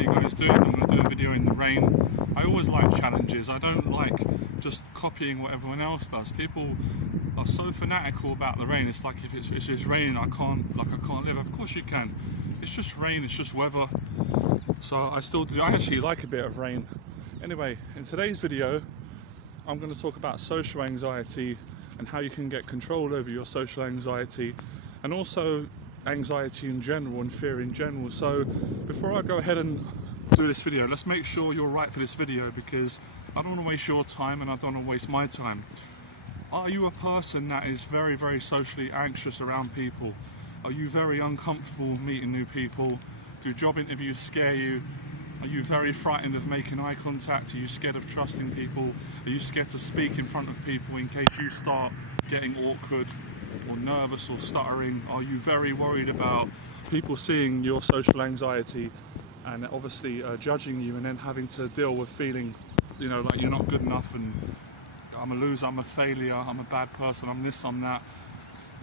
you guys doing? I'm going to do a video in the rain. I always like challenges. I don't like just copying what everyone else does. People are so fanatical about the rain. It's like if it's raining, I can't live. Of course you can. It's just rain, it's just weather. So I still do. I actually like a bit of rain. Anyway, in today's video, I'm going to talk about social anxiety and how you can get control over your social anxiety, and also anxiety in general and fear in general. So before I go ahead and do this video, let's make sure you're right for this video, because I don't want to waste your time and I don't want to waste my time. Are you a person that is very, very socially anxious around people? Are you very uncomfortable meeting new people? Do job interviews scare you? Are you very frightened of making eye contact? Are you scared of trusting people? Are you scared to speak in front of people in case you start getting awkward or nervous or stuttering? Are you very worried about people seeing your social anxiety and obviously judging you, and then having to deal with feeling, like you're not good enough and I'm a loser, I'm a failure, I'm a bad person, I'm this, I'm that?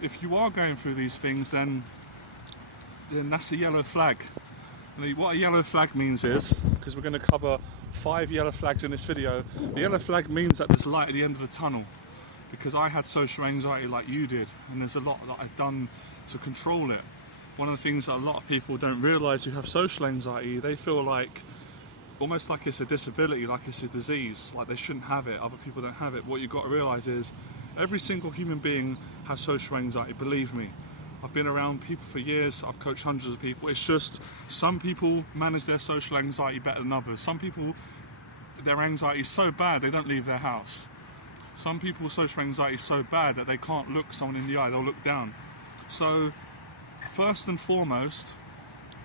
If you are going through these things, then that's a yellow flag. What a yellow flag means is, because we're going to cover 5 yellow flags in this video, the yellow flag means that there's light at the end of the tunnel. Because I had social anxiety like you did, and there's a lot that I've done to control it. One of the things that a lot of people don't realise who have social anxiety, they feel like, almost like it's a disability, like it's a disease, like they shouldn't have it, other people don't have it. What you've got to realise is, every single human being has social anxiety, believe me. I've been around people for years, I've coached hundreds of people. It's just some people manage their social anxiety better than others. Some people, their anxiety is so bad they don't leave their house. Some people's social anxiety is so bad that they can't look someone in the eye, they'll look down. So first and foremost,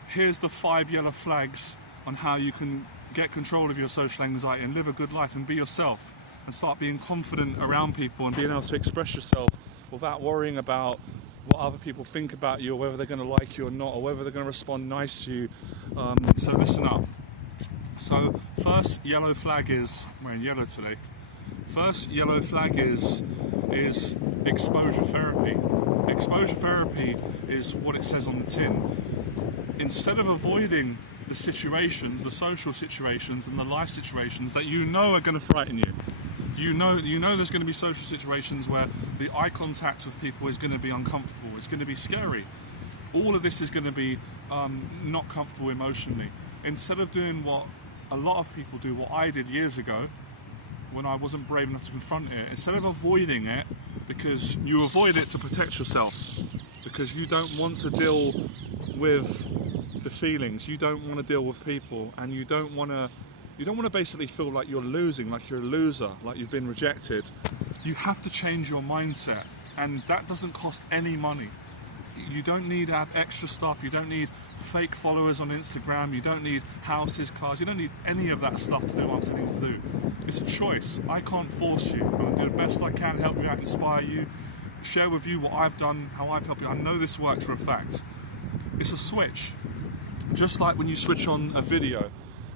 here's the 5 yellow flags on how you can get control of your social anxiety and live a good life and be yourself and start being confident around people and being able to express yourself without worrying about what other people think about you, or whether they're going to like you or not, or whether they're going to respond nice to you. So listen up. So first yellow flag is, I'm wearing yellow today. First yellow flag is exposure therapy. Exposure therapy is what it says on the tin. Instead of avoiding the situations, the social situations and the life situations that you know are going to frighten you, you know there's going to be social situations where the eye contact with people is going to be uncomfortable, it's going to be scary. All of this is going to be not comfortable emotionally. Instead of doing what a lot of people do, what I did years ago, when I wasn't brave enough to confront it, instead of avoiding it, because you avoid it to protect yourself, because you don't want to deal with the feelings, you don't want to deal with people, and you don't want to basically feel like you're losing, like you're a loser, like you've been rejected. You have to change your mindset, and that doesn't cost any money. You don't need to have extra stuff, you don't need fake followers on Instagram, you don't need houses, cars, you don't need any of that stuff to do what I'm telling you to do. It's a choice. I can't force you. I'm going to do the best I can, help you out, inspire you, share with you what I've done, how I've helped you. I know this works for a fact. It's a switch. Just like when you switch on a video,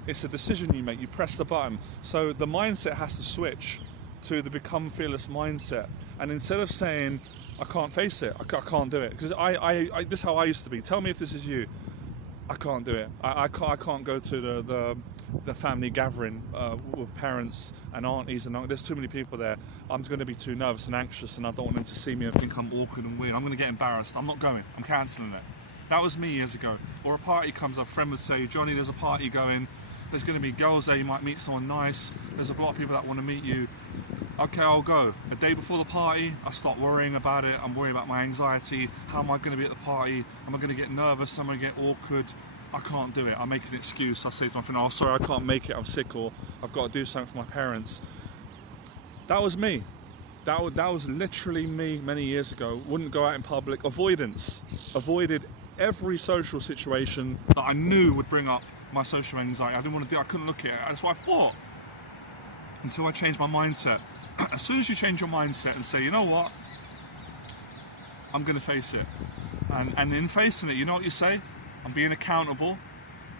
it's a decision you make, you press the button. So the mindset has to switch to the become fearless mindset. And instead of saying, I can't face it, I can't do it, because this is how I used to be. Tell me if this is you. I can't do it. I can't go to the family gathering with parents and aunties and there's too many people there. I'm going to be too nervous and anxious, and I don't want them to see me and think I'm awkward and weird. I'm going to get embarrassed. I'm not going. I'm cancelling it. That was me years ago. Or a party comes up, a friend would say, Johnny, there's a party going. There's going to be girls there, you might meet someone nice. There's a lot of people that want to meet you. Okay, I'll go. The day before the party, I start worrying about it. I'm worried about my anxiety. How am I going to be at the party? Am I going to get nervous? Am I going to get awkward? I can't do it. I make an excuse. I say to my friend, oh, sorry, I can't make it. I'm sick, or I've got to do something for my parents. That was me. That was literally me many years ago. Wouldn't go out in public. Avoidance. Avoided every social situation that I knew would bring up my social anxiety. I didn't want to do it. I couldn't look at it. That's what I thought. Until I changed my mindset. As soon as you change your mindset and say, you know what, I'm going to face it. And in facing it, you know what you say? I'm being accountable.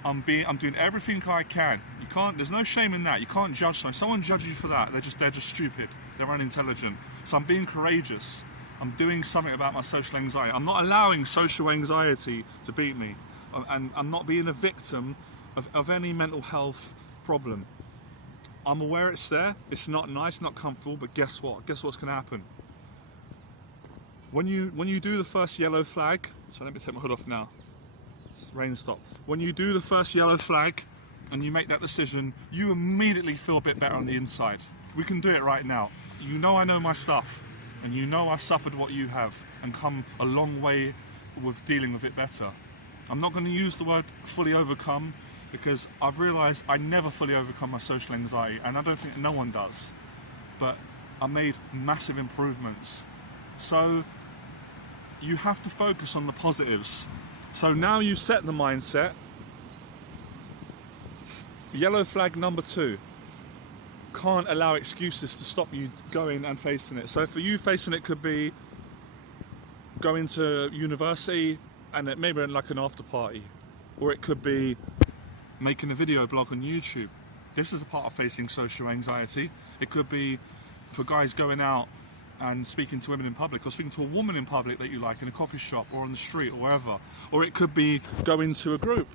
I'm doing everything I can. You can't. There's no shame in that. You can't judge someone. If someone judges you for that, they're just stupid. They're unintelligent. So I'm being courageous. I'm doing something about my social anxiety. I'm not allowing social anxiety to beat me, and I'm not being a victim of any mental health problem. I'm aware it's there. It's not nice, not comfortable, but guess what? Guess what's going to happen? When you do the first yellow flag, so let me take my hood off now. Rain stop. When you do the first yellow flag and you make that decision, you immediately feel a bit better on the inside. We can do it right now. You know I know my stuff, and you know I've suffered what you have and come a long way with dealing with it better. I'm not going to use the word fully overcome because I've realised I never fully overcome my social anxiety, and I don't think no one does. But I made massive improvements. So you have to focus on the positives. So now you've set the mindset. Yellow flag number 2. Can't allow excuses to stop you going and facing it. So for you, facing it could be going to university and it maybe like an after party, or it could be making a video blog on YouTube. This is a part of facing social anxiety. It could be for guys going out and speaking to women in public, or speaking to a woman in public that you like in a coffee shop or on the street or wherever. Or it could be going to a group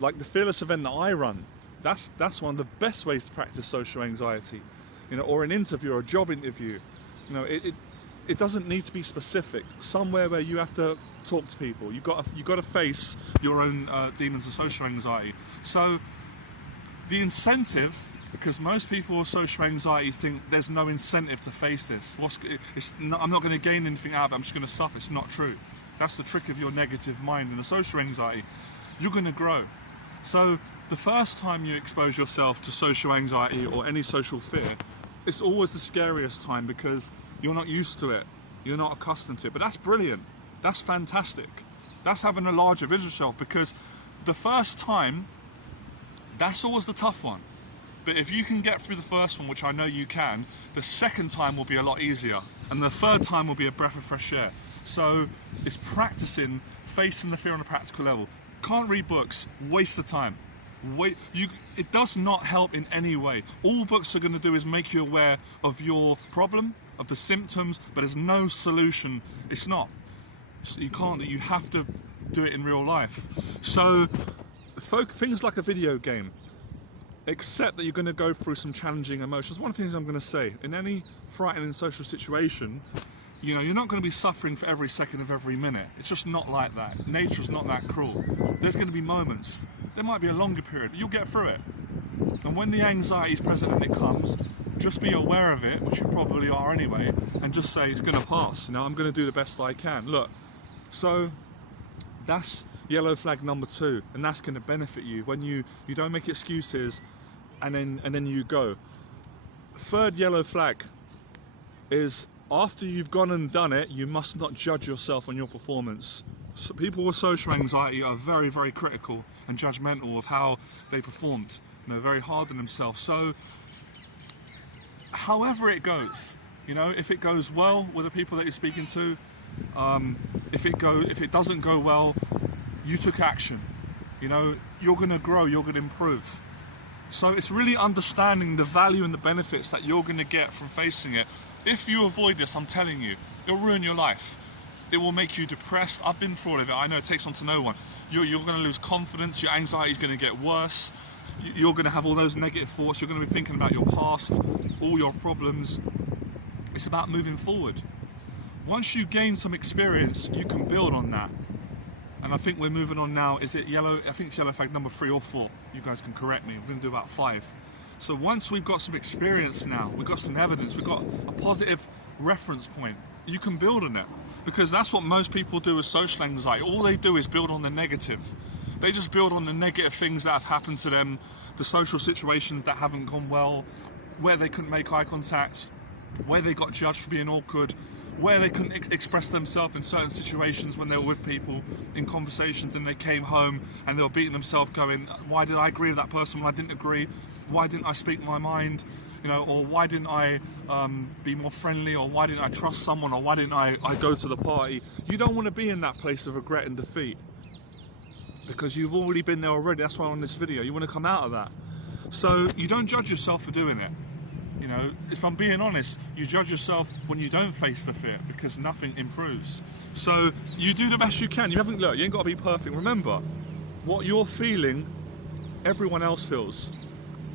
like the Fearless event that I run. That's one of the best ways to practice social anxiety, you know, or an interview or a job interview. You know, it doesn't need to be specific. Somewhere where you have to talk to people, you got to face your own demons of social anxiety. So the incentive, because most people with social anxiety think there's no incentive to face this. I'm not going to gain anything out of it. I'm just going to suffer. It's not true. That's the trick of your negative mind and the social anxiety. You're going to grow. So the first time you expose yourself to social anxiety or any social fear, it's always the scariest time because you're not used to it. You're not accustomed to it. But that's brilliant. That's fantastic. That's having a larger vision shelf, because the first time, that's always the tough one. But if you can get through the first one, which I know you can, the second time will be a lot easier. And the third time will be a breath of fresh air. So it's practicing facing the fear on a practical level. Can't read books, waste of time. It does not help in any way. All books are going to do is make you aware of your problem, of the symptoms, but there's no solution. It's not. You can't. You have to do it in real life. So things like a video game, accept that you're going to go through some challenging emotions. One of the things I'm going to say, in any frightening social situation, you know, you're not going to be suffering for every second of every minute. It's just not like that. Nature's not that cruel. There's going to be moments. There might be a longer period, but you'll get through it. And when the anxiety is present and it comes, just be aware of it, which you probably are anyway, and just say it's going to pass. You know, I'm going to do the best I can. Look, so that's yellow flag number 2, and that's going to benefit you when you don't make excuses, and then you go. Third yellow flag is, after you've gone and done it, you must not judge yourself on your performance. So people with social anxiety are very, very critical and judgmental of how they performed. You know, very hard on themselves. So, however it goes, you know, if it goes well with the people that you're speaking to, if it doesn't go well, you took action. You know, you're going to grow, you're going to improve. So it's really understanding the value and the benefits that you're going to get from facing it. If you avoid this, I'm telling you, it'll ruin your life. It will make you depressed. I've been through all of it. I know it takes one to know one. You're going to lose confidence. Your anxiety is going to get worse. You're going to have all those negative thoughts. You're going to be thinking about your past, all your problems. It's about moving forward. Once you gain some experience, you can build on that. And I think we're moving on now. Is it yellow? I think it's yellow flag number 3 or 4. You guys can correct me. We're going to do about 5. So once we've got some experience now, we've got some evidence, we've got a positive reference point, you can build on it. Because that's what most people do with social anxiety. All they do is build on the negative. They just build on the negative things that have happened to them, the social situations that haven't gone well, where they couldn't make eye contact, where they got judged for being awkward, where they couldn't express themselves in certain situations when they were with people in conversations, and they came home and they were beating themselves going, why did I agree with that person when I didn't agree? Why didn't I speak my mind? You know, or why didn't I be more friendly? Or why didn't I trust someone? Or why didn't I go to the party? You don't want to be in that place of regret and defeat, because you've already been there already. That's why on this video, you want to come out of that. So you don't judge yourself for doing it. You know, if I'm being honest, you judge yourself when you don't face the fear, because nothing improves. So you do the best you can. You ain't got to be perfect. Remember, what you're feeling everyone else feels.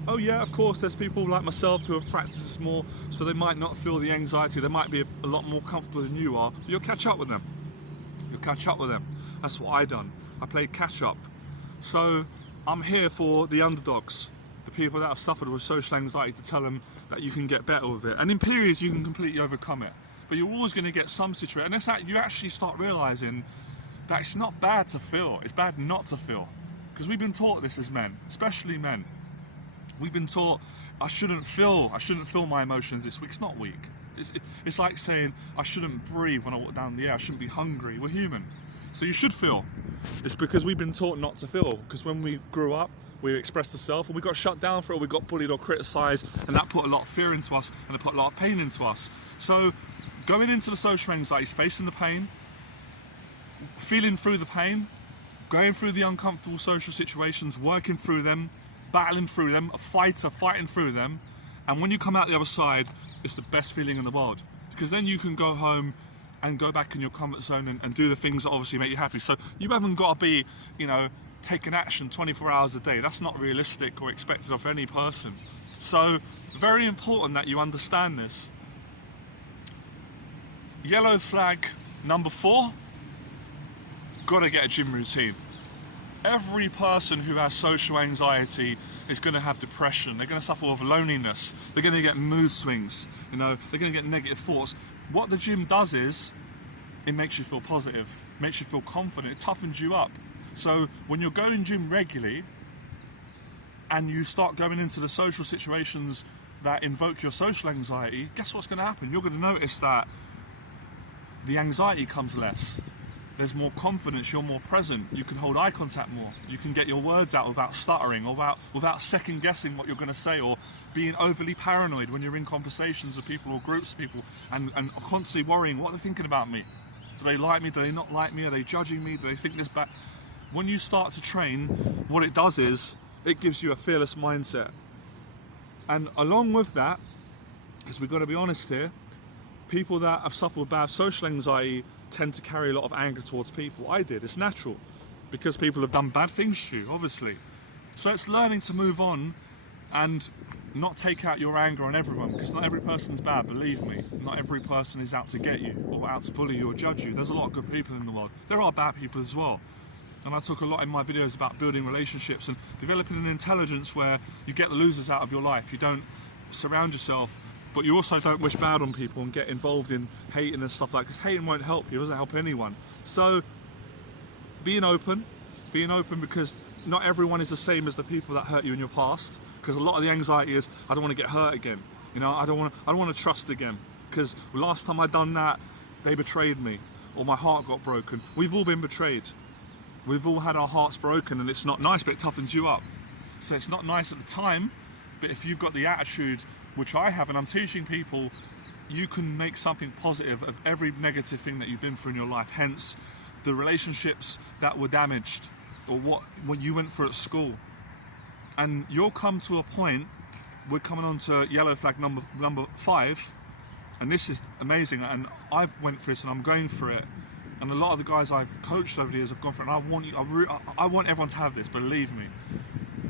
Oh yeah, of course, there's people like myself who have practiced this more, so they might not feel the anxiety, they might be a lot more comfortable than you are, but you'll catch up with them. You'll catch up with them. That's what I done. I played catch up. So I'm here for the underdogs, the people that have suffered with social anxiety, to tell them that you can get better with it. And in periods you can completely overcome it. But you're always going to get some situation, and that's how you actually start realising that it's not bad to feel, it's bad not to feel. Because we've been taught this as men, especially men. We've been taught, I shouldn't feel my emotions this week. It's not weak. It's like saying, I shouldn't breathe when I walk down the air, I shouldn't be hungry. We're human. So you should feel. It's because we've been taught not to feel. Because when we grew up, we expressed ourselves and we got shut down for it, we got bullied or criticised, and that put a lot of fear into us and it put a lot of pain into us. So going into the social anxiety is facing the pain, feeling through the pain, going through the uncomfortable social situations, working through them, battling through them, a fighter fighting through them, and when you come out the other side, it's the best feeling in the world, because then you can go home and go back in your comfort zone and do the things that obviously make you happy. So you haven't got to be, taking action 24 hours a day. That's not realistic or expected of any person. So very important that you understand this. Yellow flag number 4, gotta get a gym routine. Every person who has social anxiety is going to have depression. They're going to suffer with loneliness. They're going to get mood swings. They're going to get negative thoughts. What the gym does is, it makes you feel positive, makes you feel confident, it toughens you up. So when you're going gym regularly and you start going into the social situations that invoke your social anxiety, guess what's going to happen? You're going to notice that the anxiety comes less. There's more confidence, you're more present, you can hold eye contact more, you can get your words out without stuttering or without second guessing what you're going to say, or being overly paranoid when you're in conversations with people or groups of people and constantly worrying, what are they thinking about me? Do they like me? Do they not like me? Are they judging me? Do they think this bad? When you start to train, what it does is, it gives you a fearless mindset. And along with that, because we've got to be honest here, people that have suffered with bad social anxiety tend to carry a lot of anger towards people. I did, it's natural, because people have done bad things to you, obviously. So it's learning to move on and not take out your anger on everyone, because not every person's bad, believe me. Not every person is out to get you, or out to bully you or judge you. There's a lot of good people in the world. There are bad people as well. And I talk a lot in my videos about building relationships and developing an intelligence where you get the losers out of your life. You don't surround yourself, but you also don't wish bad on people and get involved in hating and stuff like that, because hating won't help you, it doesn't help anyone. So being open because not everyone is the same as the people that hurt you in your past, because a lot of the anxiety is, I don't want to get hurt again. I don't want to trust again, because last time I done that, they betrayed me, or my heart got broken. We've all been betrayed. We've all had our hearts broken, and it's not nice, but it toughens you up. So it's not nice at the time, but if you've got the attitude, which I have, and I'm teaching people, you can make something positive of every negative thing that you've been through in your life. Hence, the relationships that were damaged, or what you went through at school. And you'll come to a point, we're coming on to yellow flag number 5, and this is amazing, and I've went through this and I'm going through it. And a lot of the guys I've coached over the years have gone through it, and I want everyone to have this, believe me.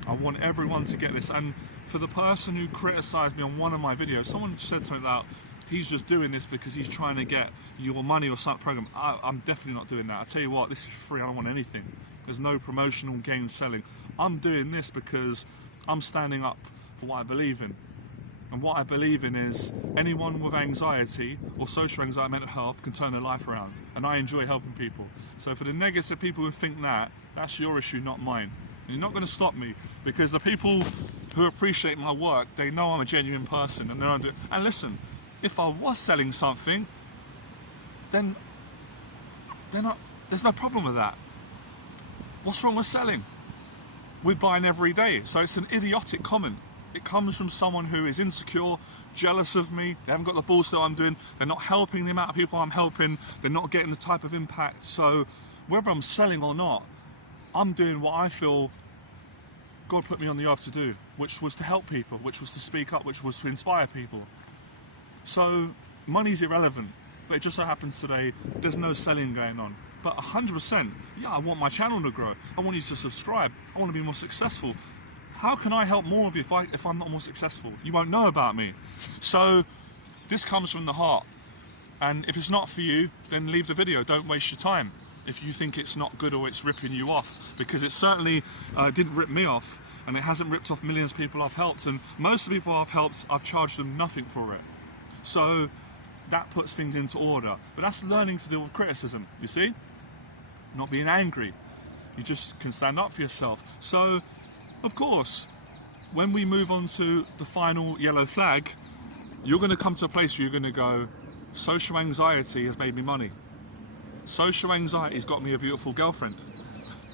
I want everyone to get this. And for the person who criticised me on one of my videos, someone said something about, he's just doing this because he's trying to get your money or some program. I'm definitely not doing that. I tell you what, this is free, I don't want anything. There's no promotional gain selling. I'm doing this because I'm standing up for what I believe in. And what I believe in is anyone with anxiety or social anxiety, mental health, can turn their life around. And I enjoy helping people. So for the negative people who think that, that's your issue, not mine. You're not going to stop me, because the people who appreciate my work, they know I'm a genuine person, and and listen, if I was selling something, then there's no problem with that. What's wrong with selling? We're buying every day, so it's an idiotic comment. It comes from someone who is insecure, jealous of me, they haven't got the balls that I'm doing, they're not helping the amount of people I'm helping, they're not getting the type of impact. So whether I'm selling or not, I'm doing what I feel God put me on the earth to do, which was to help people, which was to speak up, which was to inspire people. So money's irrelevant, but it just so happens today there's no selling going on. But 100%, yeah, I want my channel to grow. I want you to subscribe. I want to be more successful. How can I help more of you if I'm not more successful? You won't know about me. So this comes from the heart. And if it's not for you, then leave the video. Don't waste your time if you think it's not good or it's ripping you off, because it certainly didn't rip me off, and it hasn't ripped off millions of people I've helped, and most of the people I've helped, I've charged them nothing for it. So that puts things into order. But that's learning to deal with criticism, you see? Not being angry. You just can stand up for yourself. So, of course, when we move on to the final yellow flag, you're going to come to a place where you're going to go, social anxiety has made me money. Social anxiety has got me a beautiful girlfriend.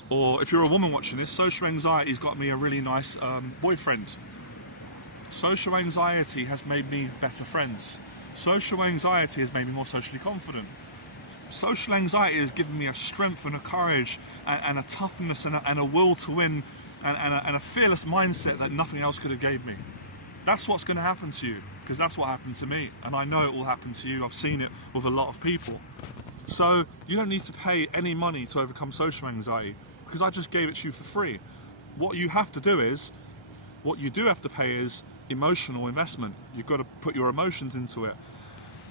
Or if you're a woman watching this, social anxiety has got me a really nice boyfriend. Social anxiety has made me better friends. Social anxiety has made me more socially confident. Social anxiety has given me a strength and a courage and a toughness and a will to win and a fearless mindset that nothing else could have gave me. That's what's going to happen to you, because that's what happened to me, and I know it will happen to you. I've seen it with a lot of people. So you don't need to pay any money to overcome social anxiety, because I just gave it to you for free. What you have to do is, what you do have to pay is emotional investment. You've got to put your emotions into it.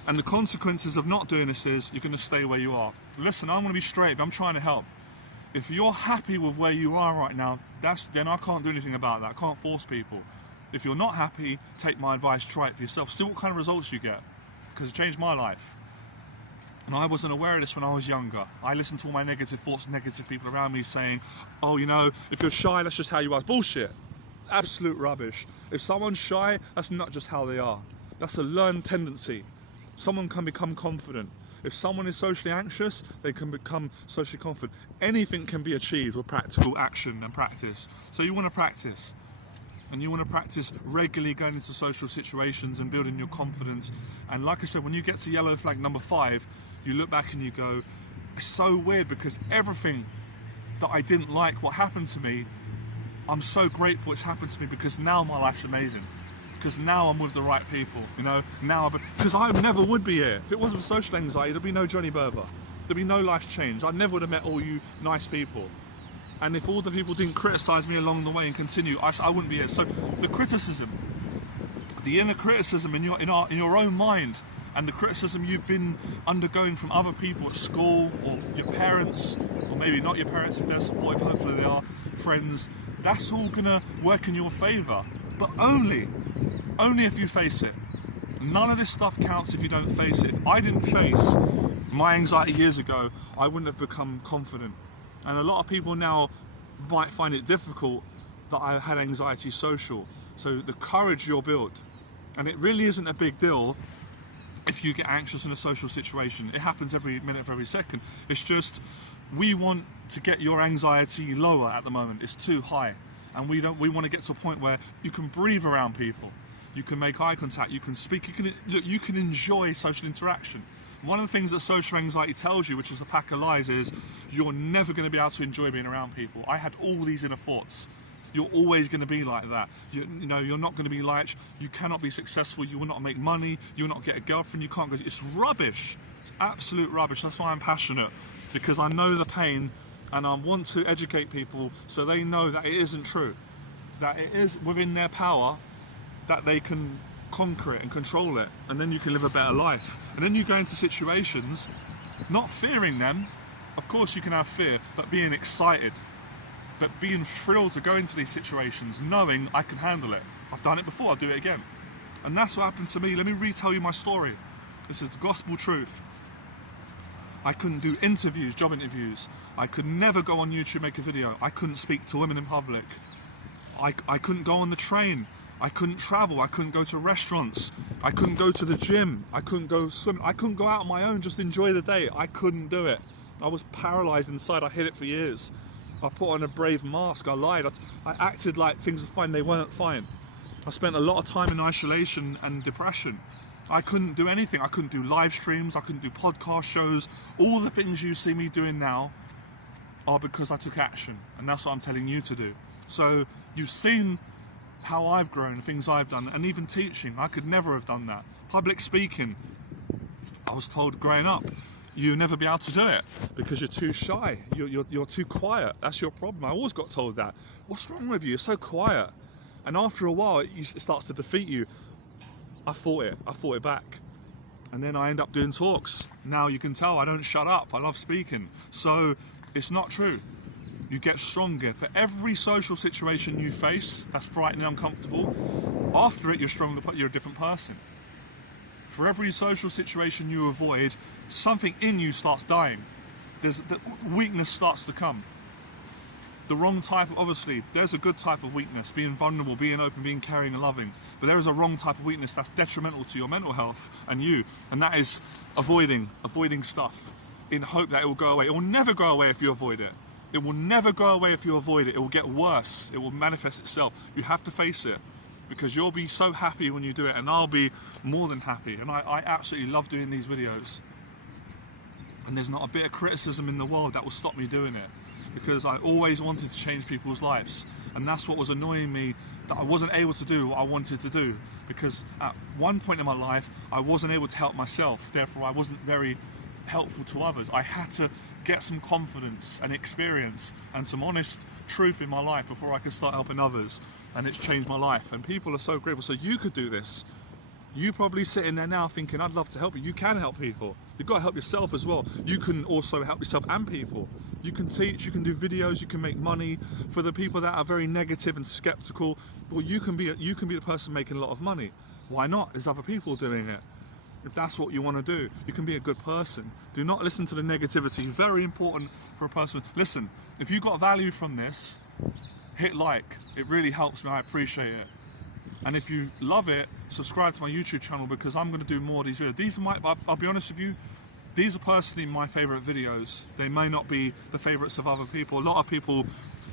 And the consequences of not doing this is you're going to stay where you are. Listen, I'm going to be straight. I'm trying to help. If you're happy with where you are right now, then I can't do anything about that. I can't force people. If you're not happy, take my advice, try it for yourself. See what kind of results you get, because it changed my life. And I wasn't aware of this when I was younger. I listened to all my negative thoughts, negative people around me saying, oh, you know, if you're shy, that's just how you are. Bullshit. It's absolute rubbish. If someone's shy, that's not just how they are. That's a learned tendency. Someone can become confident. If someone is socially anxious, they can become socially confident. Anything can be achieved with practical action and practice. So you want to practice. And you want to practice regularly going into social situations and building your confidence. And like I said, when you get to yellow flag number 5, you look back and you go, it's so weird, because everything that I didn't like, what happened to me, I'm so grateful it's happened to me, because now my life's amazing. Because now I'm with the right people, you know, because I never would be here. If it wasn't for social anxiety, there'd be no Johnny Berba. There'd be no life change. I never would have met all you nice people. And if all the people didn't criticise me along the way and continue, I wouldn't be here. So the criticism, the inner criticism in your own mind, and the criticism you've been undergoing from other people at school, or your parents, or maybe not your parents if they're supportive, hopefully they are, friends, that's all gonna work in your favour. But only if you face it. None of this stuff counts if you don't face it. If I didn't face my anxiety years ago, I wouldn't have become confident. And a lot of people now might find it difficult that I had anxiety social. So the courage you'll build. And it really isn't a big deal if you get anxious in a social situation. It happens every minute of every second. It's just, we want to get your anxiety lower at the moment. It's too high. And we want to get to a point where you can breathe around people. You can make eye contact, you can speak, you can enjoy social interaction. One of the things that social anxiety tells you, which is a pack of lies, is you're never going to be able to enjoy being around people. I had all these inner thoughts. You're always going to be like that. You know, you're not going to be liked, you cannot be successful, you will not make money, you will not get a girlfriend, you can't go. It's rubbish. It's absolute rubbish. That's why I'm passionate, because I know the pain and I want to educate people so they know that it isn't true. That it is within their power, that they can conquer it and control it, and then you can live a better life. And then you go into situations not fearing them. Of course you can have fear, but being excited, but being thrilled to go into these situations knowing I can handle it. I've done it before, I'll do it again. And that's what happened to me. Let me retell you my story. This is the gospel truth. I couldn't do interviews, job interviews. I could never go on YouTube, make a video. I couldn't speak to women in public. I couldn't go on the train. I couldn't travel. I couldn't go to restaurants. I couldn't go to the gym. I couldn't go swim. I couldn't go out on my own, just enjoy the day. I couldn't do it. I was paralysed inside. I hid it for years. I put on a brave mask. I lied. I acted like things were fine. They weren't fine. I spent a lot of time in isolation and depression. I couldn't do anything. I couldn't do live streams. I couldn't do podcast shows. All the things you see me doing now are because I took action. And that's what I'm telling you to do. So you've seen how I've grown, things I've done, and even teaching. I could never have done that. Public speaking, I was told growing up, you'll never be able to do it because you're too shy, you're too quiet. That's your problem. I always got told that. What's wrong with you? You're so quiet. And after a while, it starts to defeat you. I fought it back. And then I end up doing talks. Now you can tell I don't shut up, I love speaking. So it's not true. You get stronger. For every social situation you face that's frightening, uncomfortable, after it you're stronger, you're a different person. For every social situation you avoid, something in you starts dying. The weakness starts to come. The wrong type of, obviously, there's a good type of weakness, being vulnerable, being open, being caring and loving. But there is a wrong type of weakness that's detrimental to your mental health and you. And that is avoiding stuff in hope that it will go away. It will never go away if you avoid it. It will never go away if you avoid it. It will get worse. It will manifest itself. You have to face it, because you'll be so happy when you do it, and I'll be more than happy. And I absolutely love doing these videos. And there's not a bit of criticism in the world that will stop me doing it, because I always wanted to change people's lives. And that's what was annoying me, that I wasn't able to do what I wanted to do, because at one point in my life I wasn't able to help myself, therefore I wasn't very helpful to others. I had to get some confidence and experience and some honest truth in my life before I could start helping others, and it's changed my life. And people are so grateful. So you could do this. You probably sitting there now thinking, I'd love to help you. You can help people. You've got to help yourself as well. You can also help yourself and people. You can teach, you can do videos, you can make money. For the people that are very negative and skeptical, well, you can be the person making a lot of money. Why not? There's other people doing it. If that's what you want to do, you can be a good person. Do not listen to the negativity. Very important for a person. Listen, if you got value from this, hit like. It really helps me. I appreciate it. And if you love it, subscribe to my YouTube channel, because I'm going to do more of these videos. I'll be honest with you, these are personally my favourite videos. They may not be the favourites of other people. A lot of people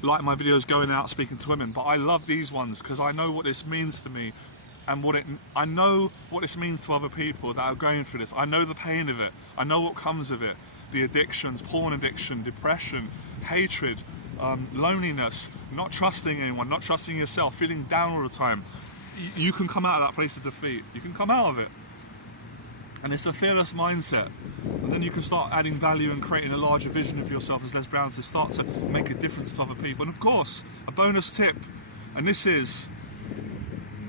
like my videos going out speaking to women, but I love these ones because I know what this means to me, and I know what this means to other people that are going through this. I know the pain of it. I know what comes of it. The addictions, porn addiction, depression, hatred, loneliness, not trusting anyone, not trusting yourself, feeling down all the time. You can come out of that place of defeat. You can come out of it. And it's a fearless mindset. And then you can start adding value and creating a larger vision of yourself as Les Brown to start to make a difference to other people. And of course, a bonus tip, and this is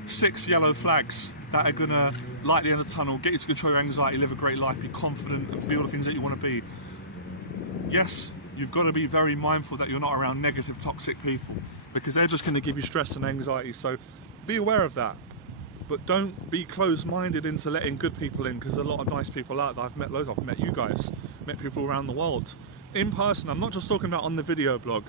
6 yellow flags that are gonna light the end of the tunnel, get you to control your anxiety, live a great life, be confident, and be all the things that you want to be. Yes, you've got to be very mindful that you're not around negative, toxic people, because they're just going to give you stress and anxiety. So be aware of that, but don't be closed-minded into letting good people in, because there's a lot of nice people out there. I've met loads. I've met you guys, met people around the world in person. I'm not just talking about on the video blog.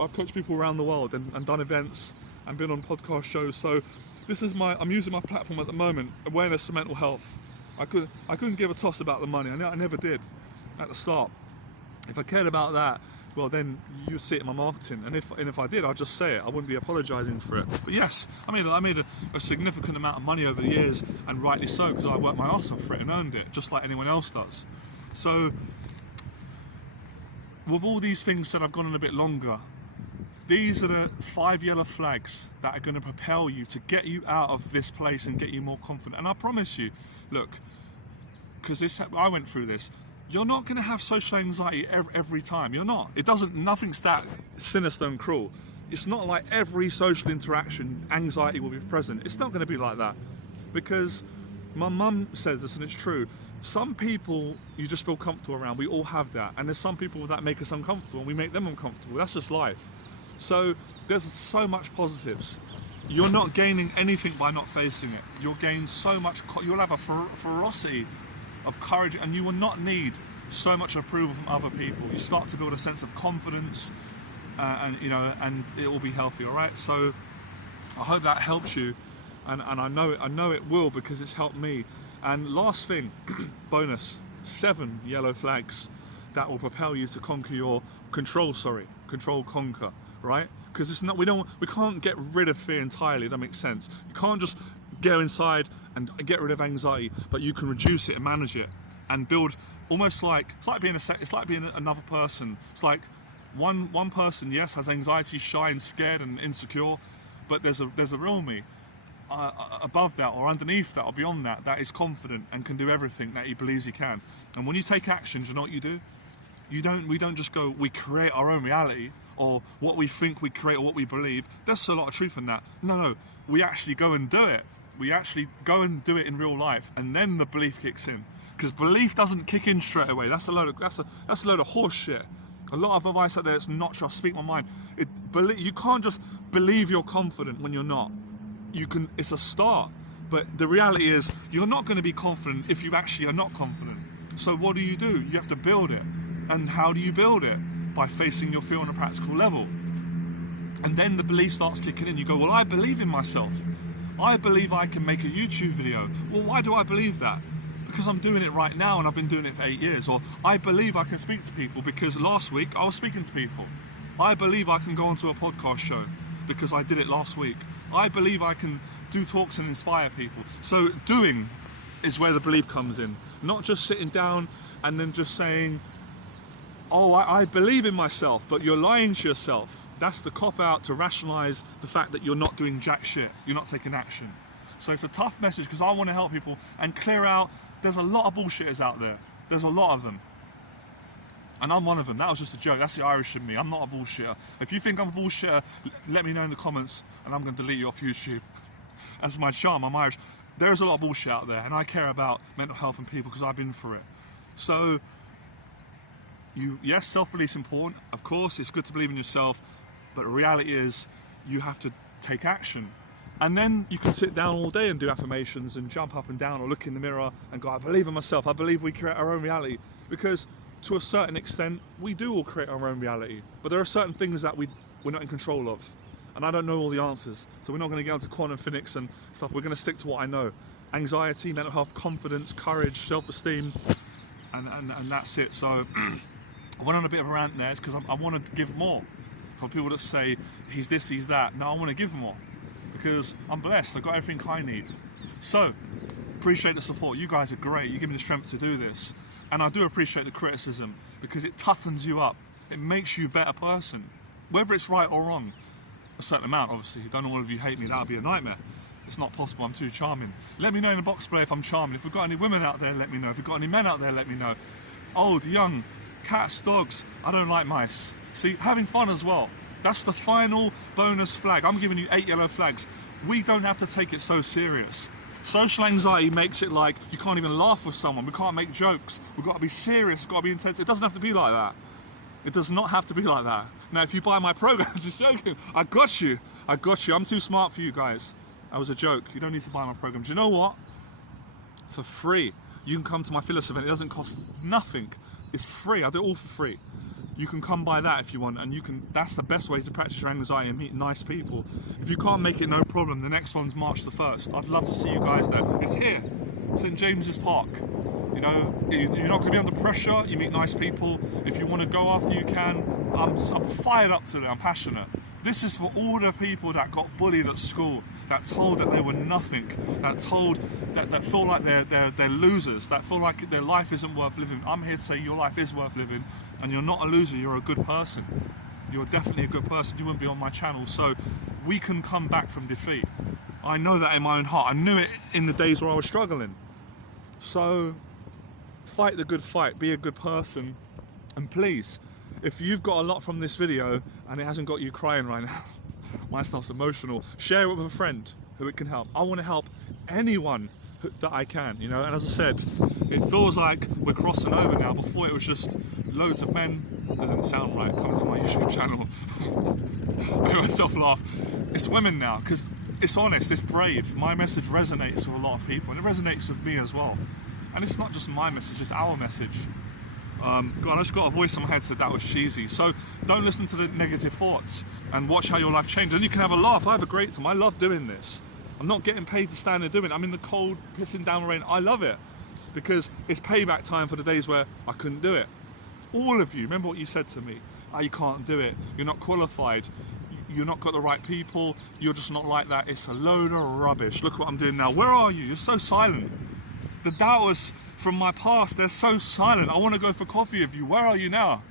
I've coached people around the world and done events and been on podcast shows. So this is I'm using my platform at the moment, awareness of mental health. I couldn't give a toss about the money. I never did at the start. If I cared about that, well, then you see it in my marketing. And if I did, I'd just say it. I wouldn't be apologising for it. But yes, I made a significant amount of money over the years, and rightly so, because I worked my arse off for it and earned it, just like anyone else does. So with all these things said, I've gone on a bit longer. These are the 5 yellow flags that are going to propel you to get you out of this place and get you more confident. And I promise you, look, because I went through this, you're not going to have social anxiety every time. You're not. Nothing's that sinister and cruel. It's not like every social interaction, anxiety will be present. It's not going to be like that. Because my mum says this, and it's true. Some people you just feel comfortable around. We all have that. And there's some people that make us uncomfortable, and we make them uncomfortable. That's just life. So there's so much positives. You're not gaining anything by not facing it. You'll gain so much. You'll have a ferocity of courage, and you will not need so much approval from other people. You start to build a sense of confidence, and it will be healthy. All right. So I hope that helps you, and I know it will, because it's helped me. And last thing, bonus, 7 yellow flags that will propel you to conquer. Right? Because it's not. We can't get rid of fear entirely. That makes sense. You can't just go inside and get rid of anxiety, but you can reduce it and manage it and build. Almost like it's like being another person. It's like one person, yes, has anxiety, shy and scared and insecure, but there's a real me above that, or underneath that, or beyond that, that is confident and can do everything that he believes he can. And when you take action, do you know what you do? We don't just go, we create our own reality. or what we think we create or what we believe. There's a lot of truth in that. No, we actually go and do it. We actually go and do it in real life, and then the belief kicks in. Because belief doesn't kick in straight away. That's a load of horse shit. A lot of advice out there that's not true. I speak my mind. You can't just believe you're confident when you're not. It's a start, but the reality is you're not going to be confident if you actually are not confident. So what do? You have to build it. And how do you build it? By facing your fear on a practical level. And then the belief starts kicking in. You go, well, I believe in myself. I believe I can make a YouTube video. Well, why do I believe that? Because I'm doing it right now and I've been doing it for 8 years. Or I believe I can speak to people because last week I was speaking to people. I believe I can go onto a podcast show because I did it last week. I believe I can do talks and inspire people. So doing is where the belief comes in. Not just sitting down and then just saying, oh, I believe in myself, but you're lying to yourself. That's the cop-out to rationalise the fact that you're not doing jack shit. You're not taking action. So it's a tough message because I want to help people and clear out. There's a lot of bullshitters out there. There's a lot of them. And I'm one of them. That was just a joke. That's the Irish in me. I'm not a bullshitter. If you think I'm a bullshitter, let me know in the comments and I'm going to delete you off YouTube. That's my charm. I'm Irish. There's a lot of bullshit out there and I care about mental health and people because I've been through it. So, yes, self-belief's important. Of course, it's good to believe in yourself. But the reality is you have to take action. And then you can sit down all day and do affirmations and jump up and down or look in the mirror and go, I believe in myself. I believe we create our own reality. Because to a certain extent, we do all create our own reality. But there are certain things that we're not in control of. And I don't know all the answers. So we're not going to get into quantum physics and stuff. We're going to stick to what I know. Anxiety, mental health, confidence, courage, self-esteem. And that's it. So I went on a bit of a rant there because I want to give more. For people that say, he's this, he's that. No, I want to give more. Because I'm blessed, I've got everything I need. So, appreciate the support. You guys are great. You give me the strength to do this. And I do appreciate the criticism because it toughens you up. It makes you a better person. Whether it's right or wrong, a certain amount, obviously. Don't all of you hate me, that would be a nightmare. It's not possible, I'm too charming. Let me know in the box below if I'm charming. If we've got any women out there, let me know. If we've got any men out there, let me know. Old, young, cats, dogs, I don't like mice. See, having fun as well. That's the final bonus flag. I'm giving you 8 yellow flags. We don't have to take it so serious. Social anxiety makes it like you can't even laugh with someone. We can't make jokes. We've got to be serious. We've got to be intense. It doesn't have to be like that. It does not have to be like that. Now, if you buy my program, I'm just joking. I got you. I got you. I'm too smart for you guys. That was a joke. You don't need to buy my program. Do you know what? For free, you can come to my Phyllis event. It doesn't cost nothing. It's free. I do it all for free. You can come by that if you want, and that's the best way to practice your anxiety and meet nice people. If you can't make it, no problem. The next one's March the 1st. I'd love to see you guys there. It's here, St. James's Park. You know, you're not going to be under pressure. You meet nice people. If you want to go after, you can. I'm fired up today. I'm passionate. This is for all the people that got bullied at school, that told that they were nothing, that feel like they're losers, that feel like their life isn't worth living. I'm here to say your life is worth living, and you're not a loser, you're a good person. You're definitely a good person, you wouldn't be on my channel. So we can come back from defeat. I know that in my own heart. I knew it in the days where I was struggling. So fight the good fight, be a good person, and please, if you've got a lot from this video and it hasn't got you crying right now, my stuff's emotional, share it with a friend who it can help. I want to help anyone that I can, you know, and as I said, it feels like we're crossing over now. Before it was just loads of men. That didn't sound right, come to my YouTube channel. I made myself laugh. It's women now, because it's honest, it's brave. My message resonates with a lot of people, and it resonates with me as well. And it's not just my message, it's our message. God, I just got a voice in my head that said that was cheesy. So don't listen to the negative thoughts and watch how your life changes. And you can have a laugh. I have a great time. I love doing this. I'm not getting paid to stand there doing it. I'm in the cold, pissing down rain. I love it because it's payback time for the days where I couldn't do it. All of you, remember what you said to me. Oh, you can't do it. You're not qualified. You're not got the right people. You're just not like that. It's a load of rubbish. Look what I'm doing now. Where are you? You're so silent. The doubters from my past, they're so silent. I want to go for coffee with you. Where are you now?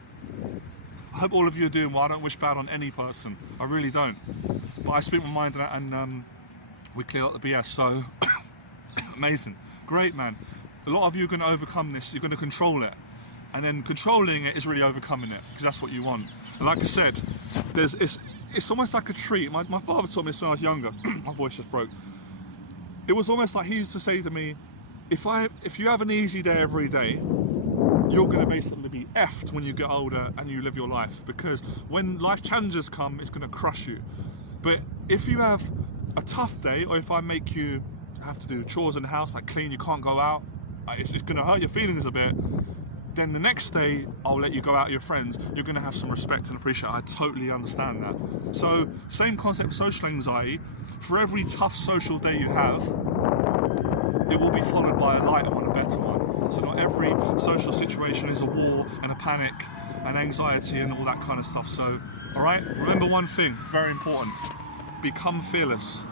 I hope all of you are doing well. I don't wish bad on any person. I really don't. But I speak my mind and we clear up the BS. So, amazing. Great, man. A lot of you are going to overcome this. You're going to control it. And then controlling it is really overcoming it, because that's what you want. And like I said, it's almost like a treat. My father taught me this when I was younger. My voice just broke. It was almost like he used to say to me, if you have an easy day every day, you're going to basically be effed when you get older and you live your life, because when life challenges come, it's going to crush you. But if you have a tough day, or if I make you have to do chores in the house, like clean, you can't go out, it's going to hurt your feelings a bit, then the next day I'll let you go out with your friends, you're going to have some respect and appreciate it. I totally understand that. So same concept of social anxiety. For every tough social day you have, it will be followed by a lighter one, a better one. So not every social situation is a war and a panic and anxiety and all that kind of stuff. So, all right, remember one thing, very important: become fearless.